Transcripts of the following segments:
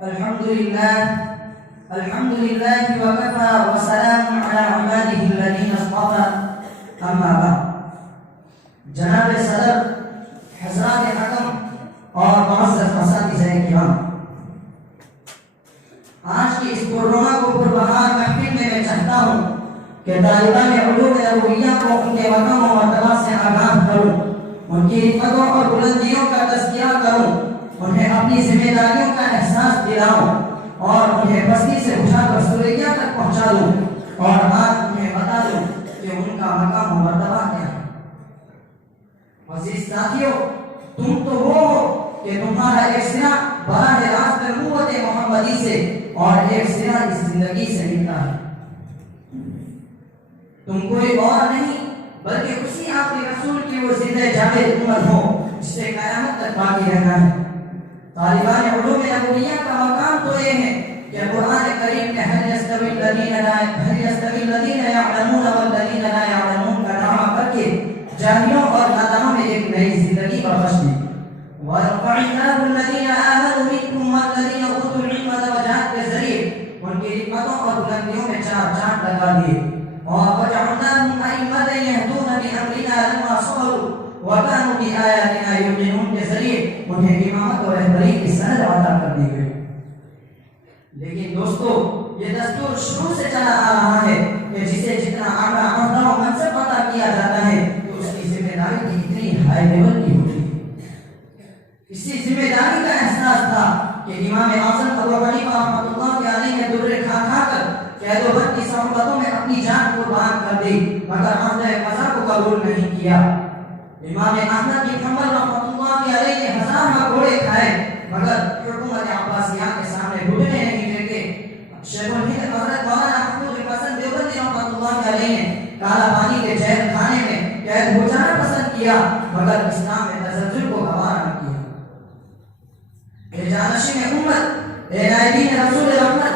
الحمد لله وكفى وسلام على عباده الذين اصطفى اما بعد. جناب صدر، حضرات حکم اور معزز اساتذہ کرام، آج کی اس پررونق و پربہار محفل میں چاہتا ہوں کہ طالبان علوم نبویہ کو ان کے مقام و مرتبہ سے آگاہ کروں، ان کی رفعتوں اور بلندیوں کا تذکرہ کروں، انہیں اپنی ذمہ داریوں کا احساس دلاؤں اور انہیں پستی سے اٹھا کر سریا تک پہنچا دوں اور آج انہیں بتا دوں کہ ان کا مقام و مرتبہ کیا ہے. عزیز ساتھیوں، تم تو وہ ہو کہ تمہارا ایک سرا براہ راست نبوت محمدی سے اور ایک سرا اس زندگی سے ملتا ہے. تم کوئی اور نہیں بلکہ اسی آخری رسول کی وہ زندہ جاوید امت ہو جس سے قیامت تک باقی رہنا ہے. طالبان علوم نبویہ کا مقام تو یہ ہے کہ قرآن کریم نے هل يستوي الذين يعلمون والذين لا يعلمون کا دعویٰ کر کے جاہلوں اور نادانوں میں ایک نئی زندگی بخش دی. وَرَفَعَ اللَّهُ الَّذِينَ آمَنُوا مِنكُمْ وَالَّذِينَ أُوتُوا الْعِلْمَ درجات کے ذریعے ان کی رفعتوں اور بلندیوں میں چار چاند لگا دیے. اور وَجَعَلْنَاهُمْ أَئِمَّةً يَهْدُونَ بِأَمْرِنَا لَمَّا صَبَرُوا وَكَانُوا بِآيَاتِنَا يُوقِنُونَ کے ذریعے انہیں امامت اور رہبری کی سند عطا کر دی گئی. لیکن دوستو، یہ دستور شروع سے چلا آ رہا ہے کہ جسے جتنا اعلیٰ عہدہ و منصب عطا کیا جاتا ہے تو اس کی ذمہ داری کی اتنی ہائی لیول کی ہوتی ہے. اسی ذمہ داری کا احساس تھا کہ امام اعظم ابو حنیفہ رحمۃ اللہ علیہ نے درے کھا کھا کر قید و بند کی صحبتوں میں اپنی جان قربان کر دی مگر عہد قضا کو قبول نہیں کیا. امام احمد بن حنبل رحمۃ اللہ علیہ نے ہزارہ گھوڑے کھائے مگر حکومت عباسیہ کے سامنے گھٹنے نہیں ٹیکے. شیخ الہند حضرت مولانا محمود بن حسن دیوبندی رحمۃ اللہ علیہ نے کالا پانی کے جیل خانے میں قید ہو جانا پسند کیا مگر اسلام میں تزلزل کو گوارا نہ کیا. اے جانشین امت، اے نائبین رسول رحمت،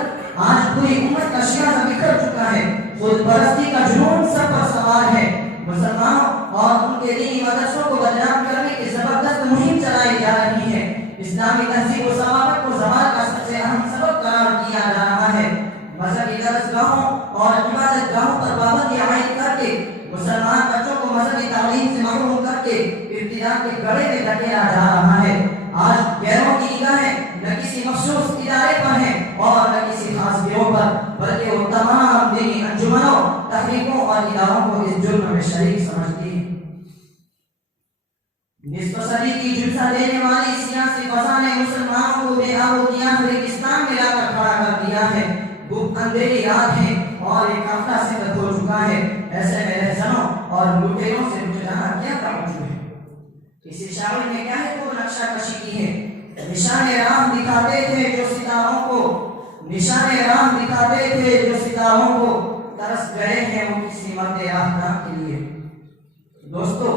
آج پوری امت کا شیعہ بکھر چکا ہے. خود پرستی کا جنون سب پر سوار ہے. مسلمانوں اور ان کے دینی مدرسوں کو بدنام کرنے کی زبردست مہم چلائی جا رہی ہے. اسلامی تہذیب و ثقافت کو زوال کا سب سے اہم سبب قرار دیا جا رہا ہے. مذہبی درسگاہوں اور عبادت گاہوں پر پابندی عائد کر کے مسلمان بچوں کو مذہبی تعلیم سے محروم کر کے ابتداء کے گڑھے میں دھکیلا جا رہا ہے. آج غیروں کی نگاہیں نہ کسی مخصوص ادارے پر ہیں اور نہ کسی خاص گروہ پر بلکہ وہ تمام دینی انجمنوں، تحریکوں اور اداروں کو اس جرم میں شریک سمجھتی ہیں. نصف صدی کی جلسہ دینے والی سیاسی فضا نے مسلمانوں کو بے آبودیاں ریگستان میں لا کر کھڑا کر دیا ہے. گپت اندھیری رات ہے اور ایک ہفتہ سے ہو چکا ہے. ایسے میں رہزنوں اور لٹیروں سے مجھے جانا کیا تعلق ہے؟ کسی شاعر نے کیا ہے وہ نقشہ کشی کی ہے. نشان راہ دکھاتے تھے جو ستاروں کو، نشان راہ دکھاتے تھے جو ستاروں کو، ترس گئے ہیں وہ کسی مرد راہدار کے لیے. دوستو،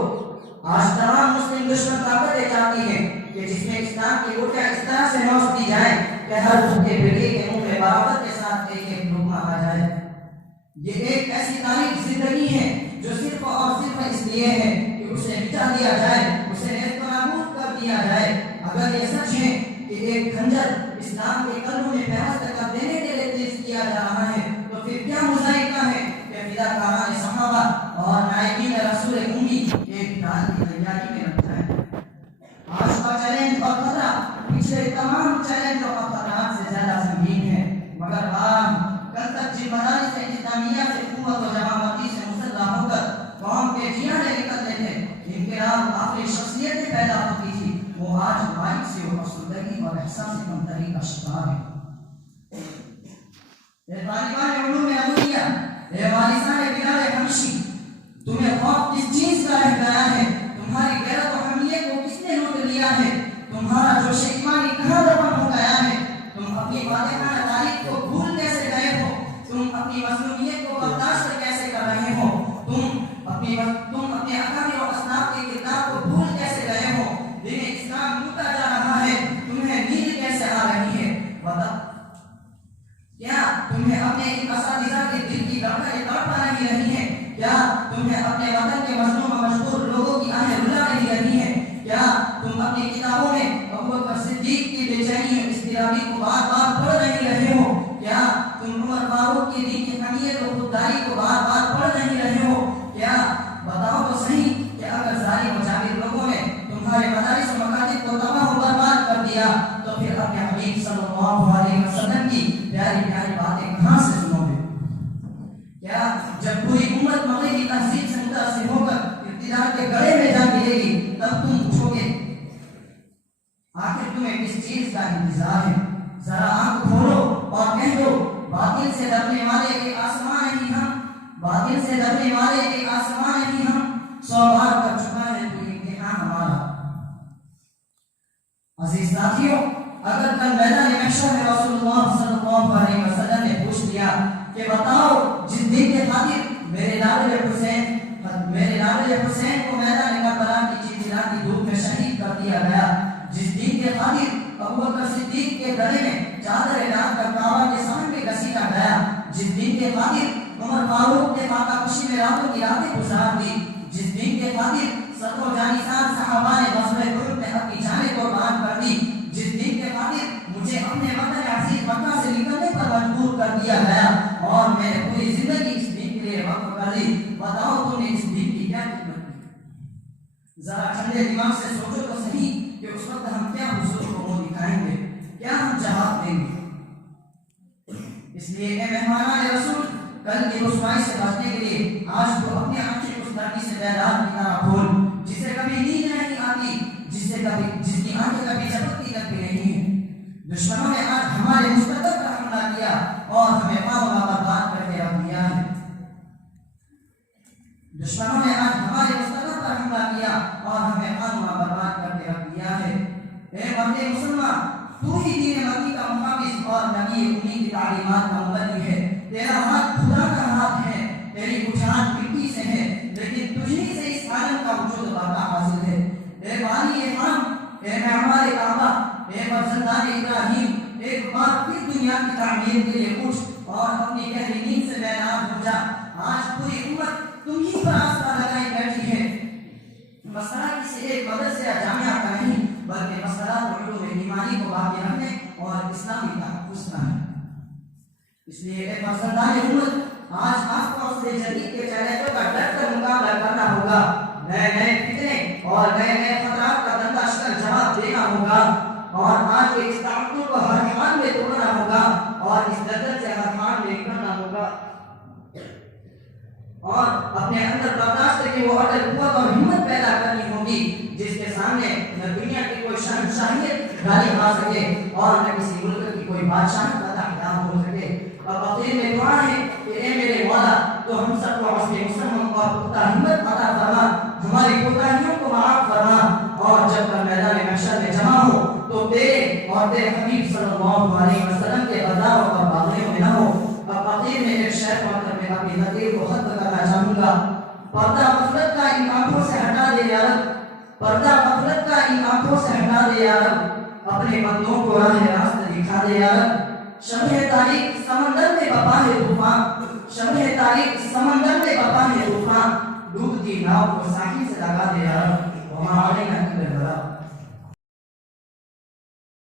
آج تمام مسلم دشمن طاقتیں چاہتی ہیں کہ جس میں اسلام کی روٹیاں اس طرح سے نوچ دی جائیں کہ ہر بھوکے بھیڑیے کے منہ میں برابر کے ساتھ ایک ایک لقمہ آ جائے. یہ ایک ایسی تاریخ زندگی ہے جو صرف اور صرف اس لیے ہے کہ اسے مٹا دیا جائے، اسے نیست و نابود کر دیا جائے. اگر یہ سچ ہے کہ ایک خنجر اسلام کے قلبوں میں پیوست کر دینے کے لیے تیز کیا جا رہا ہے تو پھر کیا مذائقہ ہے کہ فداکاران صحابہ اور نائبین رسول امی ایک ڈال کی تیاری میں رکھتا ہے. آج کا چیلنج اور خطرہ پچھلے تمام چیلنج اور خطرات سے زیادہ سنگین ہے مگر کل تک جن مدارس اسلامیہ سے قوت و جماعتی سے مسلح ہو کر قوم کے جیانے نکلتے تھے، انقلاب آخری شخصیتیں پیدا ہوتی تھی، وہ آج مائک سے اور افسردگی اور احساس کمتری کا شکار ہے. اے طالبان علوم نبویہ، اے وارثان بلال حبشی، تمہیں خوف کس چیز کا رہ گیا ہے؟ تمہاری غیرت و حمیت کو کس نے لوٹ لیا ہے؟ تمہارا جوش ایمانی کہاں دفن ہو گیا ہے؟ تم اپنی فاتحانہ تاریخ کو بھول کیسے گئے ہو؟ تم اپنی مظلومیت کو برداشت کیسے کر رہے ہو؟ تم اپنے اکابر و اسلاف کے کتاب کو بھول کیسے گئے ہو؟ دین اسلام لوٹا جا رہا ہے، تمہیں نیند کیسے آ رہی ہے؟ بتا، کیا تمہیں اپنے ان اساتذہ کے دل کی دھڑکنیں تڑپا نہیں رہی ہیں؟ کیا تمہیں اپنے وطن کے مظلوم و مجبور لوگوں کی آہیں رلا نہیں رہی ہیں؟ کیا تم اپنی کتابوں میں ابوبکر صدیق کی بے چینی و اضطرابی کو بار بار خودداری کو بار بار پڑھ نہیں رہے ہو؟ کیا بتاؤ تو صحیح کہ اگر ظالم و جابر لوگوں نے تمہارے مدارس و مکاتب کو تباہ و برباد کر دیا تو پھر اپنے حبیب صلی اللہ علیہ وسلم کی پیاری پیاری باتیں کہاں سے سنو گے؟ کیا جب پوری امت مغربی تہذیب سے متاثر ہو کر اقتدار کے گڑے میں جا ملے گی تب تم اٹھو گے؟ آخر تمہیں کس چیز کا انتظار ہے؟ ذرا آنکھ کھولو اور کہہ دو باطل سے ڈرنے والے ایک آسمان نہیں ہم، باطل سے ڈرنے والے ایک آسمان نہیں ہم، 100 بار کر چکا ہے تو امتحان ہمارا۔ عزیز ساتھیوں، اگر کل میدان محشر میں رسول اللہ صلی اللہ علیہ وسلم نے پوچھ لیا کہ بتاؤ جس دن کے خاطر میرے لال حسین کو میدان کربلا کی چلچلاتی دھوپ میں شہید کر دیا گیا، جس دن کے خاطر ابوبکر صدیق کے گلے میں چادر ڈال کر کعبہ کے سامنے گھسیٹا گیا، جس دن کے خاطر عمر فاروق نے خاکہ کشی میں راتوں کی راتیں گزار دی، جس دن کے خاطر صدر و جانشین صحابہ نے غزوہ احد میں اپنی جانیں قربان کر دی، جس دن کے خاطر مجھے اپنے وطن عزیز مکہ سے نکلنے پر مجبور کر دیا گیا اور میں نے پوری زندگی اس دن کے لیے وقف کر دی، بتاؤ تم نے اس دن کی کیا قیمت دی؟ ذرا ٹھنڈے دماغ سے سوچو تو صحیح کہ اس وقت ہم کیا حضور کو منہ دکھائیں گے، کیا ہم جواب دیں گے؟ اس لیے اے مہمانان رسول، کل کی رسوائی سے بچنے کے لیے آج تو اپنی آنکھیں اس لڑکی سے بیدار کی طرح کھول جسے کبھی نیند نہیں آتی، جس کی آنکھیں کبھی جھپکتی تک بھی نہیں ہیں۔ دشمنوں نے آج ہمارے مستقبل پر حملہ کیا اور ہمیں پاؤں برباد کر کے رکھ دیا ہے۔ دشمنوں نے آج ہمارے مستقبل پر حملہ کیا اور ہمیں پاؤں برباد کر کے رکھ دیا ہے۔ اے مرد مسلمان، تو ہی دین مکی کا محافظ اور نبی امی کی تعلیمات کا مبلغ ہے، تیرا ہاتھ خدا کا ہاتھ ہے، تیری پہچان مٹی سے ہے، لیکن تجھی سے اس عالم کا وجود باقا حاصل ہے۔ اے بانی حرم، اے معمار کعبہ، اے فرزندان ابراہیم، ایک بار پھر دنیا کی تعمیر کے لیے اٹھ اور اپنی گہری نیند سے بیدار ہو جا۔ آج پوری امت تم ہی پر آستہ لگائی بیٹھی ہے۔ مسئلہ کسی ایک مدرسے یا جامعہ کا نہیں بلکہ مسئلہ علوم ایمانی کو باقی رکھنے اور اسلامی تحفظ کا ہے۔ اس لیے اے فرزندان امت، آج آپ کو عصر جدید کے چیلنجوں کا ڈٹ کر مقابلہ کرنا ہوگا، نئے نئے فتنے اور نئے نئے خطرات کا دندہ شکن جواب دینا ہوگا، اور آج کے اس تعلق کو ہر حال میں توڑنا ہوگا اور اس دلدل سے ہر حال میں نکلنا ہوگا، اور اپنے اندر برداشت کی وہ اٹل قوت اور ہمت پیدا کرنی ہوگی جس کے سامنے نہ دنیا کی کوئی شہنشاہیت ڈالی آ سکے اور نہ کسی ملک کی کوئی بادشاہ کا اختیار ہو سکے۔ اب اپنے میں دعا ہے کہ اے میرے مولا تو ہم سب کو عزم مسلم اور پختہ ہمت عطا فرما، ہماری کوتاہیوں کو معاف فرما، اور جب تک میدان محشر میں جمع ہو تو تیرے اور تیرے حبیب صلی اللہ علیہ وسلم کے غداروں اور باغیوں میں نہ ہو۔ اب آخر میں ایک شعر پڑھ کر میں اپنی تقریر کو ختم کرنا چاہوں گا۔ پردہ غفلت کا ان آنکھوں سے ہٹا دے یا رب، پردہ غفلت کا ان آنکھوں سے ہٹا دے یا رب، اپنے بندوں کو راہ راست دکھا دے یا رب۔ شمع تاریک سمندر میں بپا ہے طوفان، شمع تاریک سمندر میں بپا ہے طوفان، ڈوبتی ناؤ کو ساحل سے لگا دے یا رب، وما علینا الا البلاغ۔